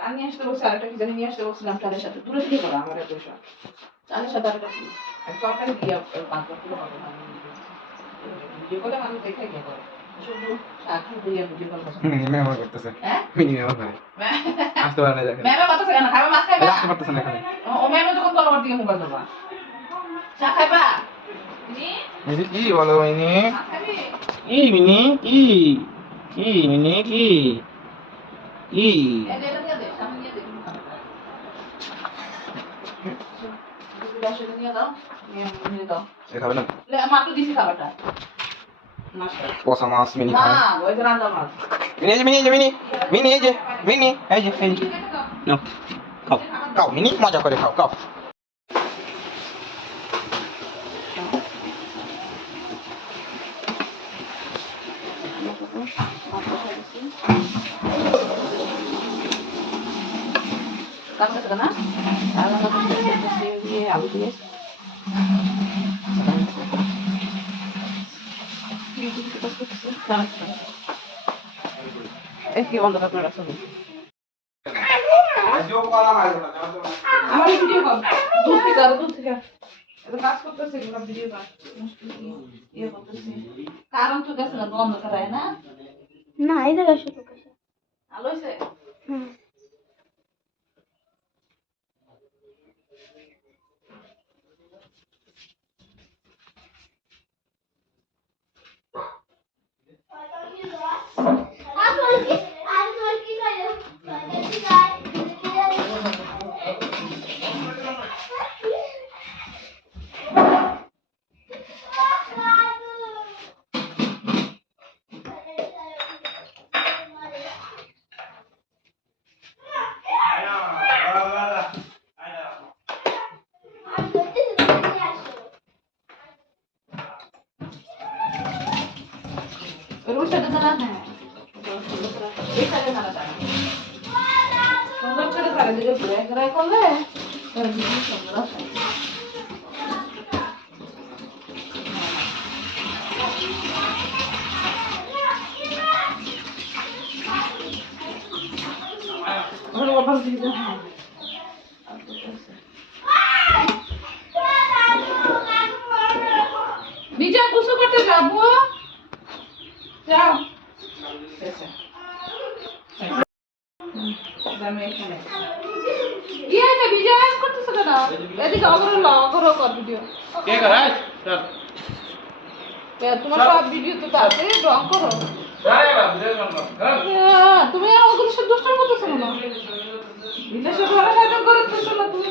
আমি আসতে বলছি আরেকটা কি জানি নিয়ে আসতে বলছিলাম চালের সাথে দূরে থেকে করো আমার এত এসব চালের সাথে আরেকটা কি তরকারি দিয়ে পাঁচ করে হবে না ভিডিও করে মানুষ দেখে গিয়ে করে শুধু শাক শুধু দিয়ে ভিডিও কল করছে মেমো করতেছে হ্যাঁ মিনি মেমো করে আসতে পারে না দেখেন ম্যামে কত সেকেন্ড খাবে মাছ খাইবা আসতে পারতেছে না এখানে ও ম্যামে যখন তোর দিকে মোবাইল ধরবা চা খাইবা মিনি কি বলো মিনি মাছ খাবি কি মিনি কি মিনি কি এটা নিয়ে দে সামনে নিয়ে দে নিয়ে দাও নিয়ে দাও এ খাবে না মাত্র দিছি খাবারটা পচা মাছ মিনি না খায় ওই যে রান্না মাছ মিনি এই যে মিনি এই যে নাও খাও খাও মিনি মজা করে খাও খাও না আলু দিয়ে কি বন্ধ আপনার আসলে আমার ভিডিও কল দূর থেকে কাজ করতেছে ভিডিও কল ইয়ে করতেছে কারণ তো গেছে না বন্ধ করায় না না এই জায়গায় শুধু আলো হয়েছে হুম রুশাটা দাঁড়া হ্যাঁ সুন্দর করে সারা দিকে ঘুরে ঘুরে করলে সুন্দর আসে বিজয় গোসল করতে যাবো যাও কি আছে বিজয় আজ করতেছো কেন এদিকে অগরো কর ভিডিও কে করায় চল তোমার সব ভিডিও তো আছে রং করো তুমি অগরের সাথে দুষ্টামি করতেছো না বিলের সাথে ওরা সাথে করতেছো না তুমি